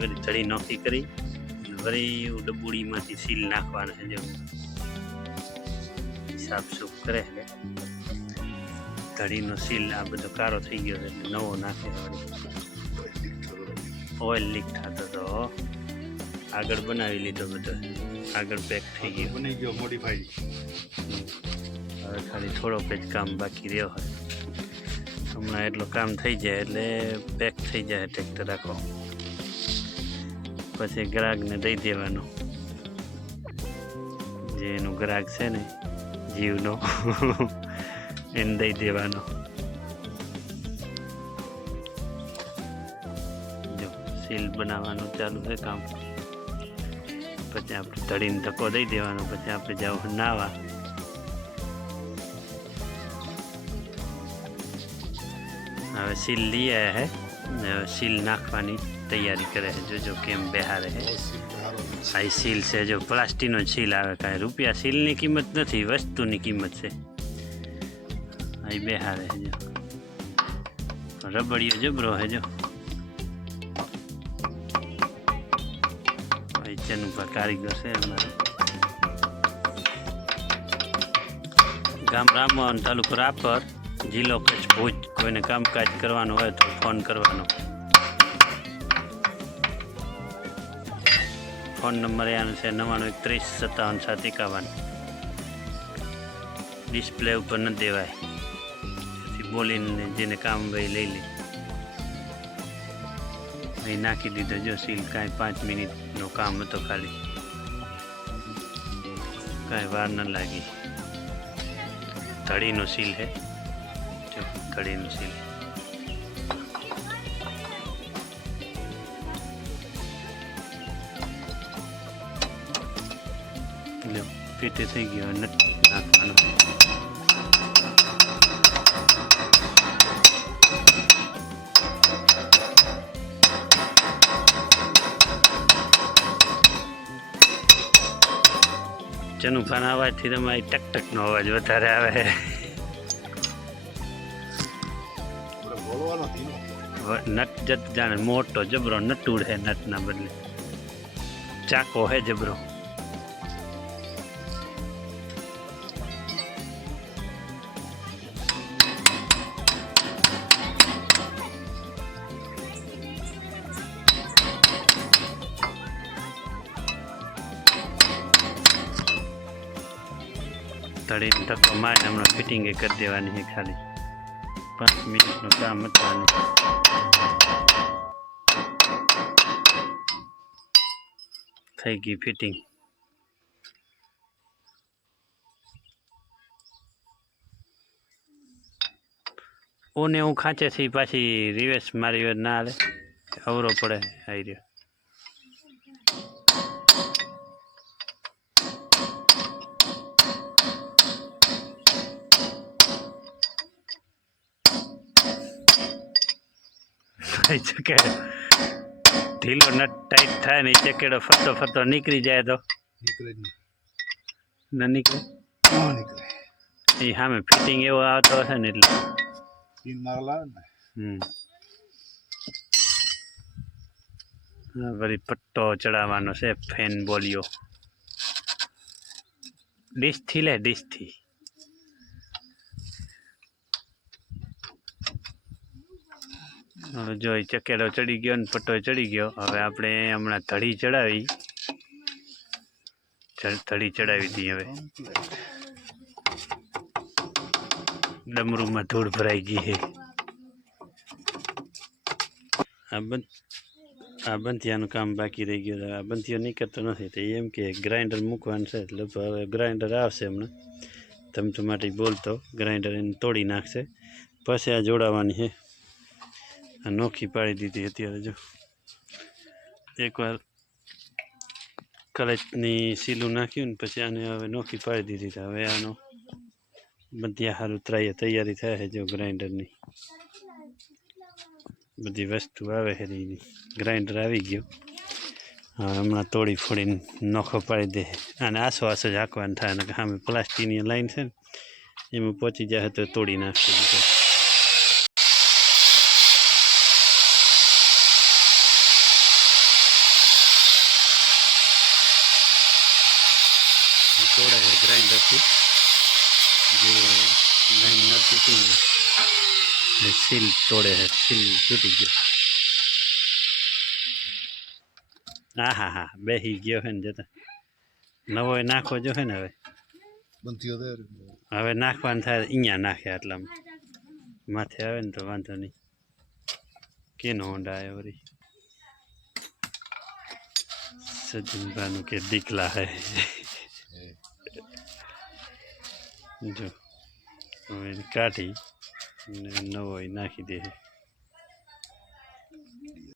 બધી ધડી નોખી કરી વળી ડબુડીમાંથી સીલ નાખવાનું છે. જો સાફ સૂફ કરે છે ધડીનો સીલ આ બધો કારો થઈ ગયો એટલે નવો નાખે. ઓઇલ લીક થતો તો આગળ બનાવી લીધો બધો, આગળ પેક થઈ ગયો, બની ગયો મોડિફાઈ. હવે ખાલી થોડોક જ કામ બાકી રહ્યો હોય. હમણાં એટલું કામ થઈ જાય એટલે પેક થઈ જાય ટ્રેક્ટર આખો. પછી ગ્રાહકને દઈ દેવાનો, જે એનું ગ્રાહક છે ને જીવનો એને દઈ દેવાનો. જો સીલ બનાવવાનું ચાલુ છે કામ. પછી આપણે ધડીને ધક્કો દઈ દેવાનો. પછી આપણે જાવ નાવા. હવે સીલ લઈ આવ્યા હે, સીલ નાખવાની તૈયારી કરે છે. જોજો કેમ બેહારે છે. આ સીલ છે, જો પ્લાસ્ટિકનો સીલ આવે. કાંઈ રૂપિયા સીલની કિંમત નથી, વસ્તુની કિંમત છે. આ બેહારે છે. જો રબડીયો જબરો છે. જો ચેનુભા કારીગર છે અમારે. ગામ રામોહન, તાલુકો રાપર, જિલ્લો કચ્છ, ભુજ. કોઈને કામકાજ કરવાનું હોય તો ફોન કરવાનો. ફોન નંબર આનો છે 9913575751. ડિસ્પ્લે ઉપર ન દેવાય, પછી બોલીને જેને કામ હોય લઈ લે. અહીં નાખી દીધો. જો સીલ કાંઈ 5 મિનિટનો કામ હતો ખાલી, કાંઈ વાર ન લાગી. ધડીનો સીલ છે. જો ધડીનો સીલ. લો ફીટે થઈ ગયો. નટ નાખવાનો. ચનુફાના અવાજથી તમારી ટકટકનો અવાજ વધારે આવે. નટ જત જાણે મોટો જબરો નટુડ હે. નટના બદલે ચાકો હે જબરો. ધડીને ધક્કો મારીને હમણાં ફિટિંગ કરી દેવાની છે. ખાલી 5 મિનિટનું કામ હતું. થઈ ગઈ ફિટિંગ. ઓને હું ખાંચેથી પાછી રિવેસ મારી વાર ના હાલે, અવરો પડે. આવી રહ્યો. ઢીલો નટ ટાઈટ થાય ને ચકેડો ફરતો ફરતો નીકળી જાય તો ન નીકળે. એ સામે ફિટિંગ એવો આવતો હશે ને એટલે. વળી પટ્ટો ચડાવવાનો છે. ફેન બોલ્યો ડીશથી લે, ડીશથી. હવે જો ચકેડો ચડી ગયો ને પટ્ટો ચડી ગયો. હવે આપણે હમણાં ધડી ચડાવી. ધડી ચડાવી હતી. હવે ડમરૂમાં ધૂળ ભરાઈ ગઈ છે. આ બંધિયાનું કામ બાકી રહી ગયું. આ બંધિયો નીકળતો નથી તો એમ કે ગ્રાઇન્ડર મૂકવાનું છે. એટલે હવે ગ્રાઇન્ડર આવશે હમણાં. ધમધમાટી બોલતો ગ્રાઇન્ડર એને તોડી નાખશે. પછી આ જોડાવાની છે. આ નોખી પાડી દીધી અત્યારે. જો એકવાર કલચની સીલું નાખ્યું ને પછી આને હવે નોખી પાડી દીધી. હવે આનો બંધિયા સારું તૈયારી થાય છે. જો ગ્રાઇન્ડરની બધી વસ્તુ આવે છે. ગ્રાઇન્ડર આવી ગયો. હમણાં તોડી ફોડીને નોખો પાડી દે. અને આસો આસો જ હાંકવાનું થાય. અને સામે પ્લાસ્ટિકની લાઈન છે ને એમાં પહોંચી જાય તો તોડી નાખશે. તોડે છે ગ્રાઇન્ડરથી જે લાઈન નડતી હતી ને સીલ તોડે છે, સીલ તૂટી ગયો. હા હા હા બેસી ગયો છે ને જતા નવો નાખવો જો છે ને હવે નાખવાનું થાય અહીંયા નાખે આટલામાં માથે આવે ને તો વાંધો નહીં. કેનો હોન્ડા આવ્યો વળી સજનભાનું કે દીકલા હે જો હવે કાઢી ને નવો નાખી દે.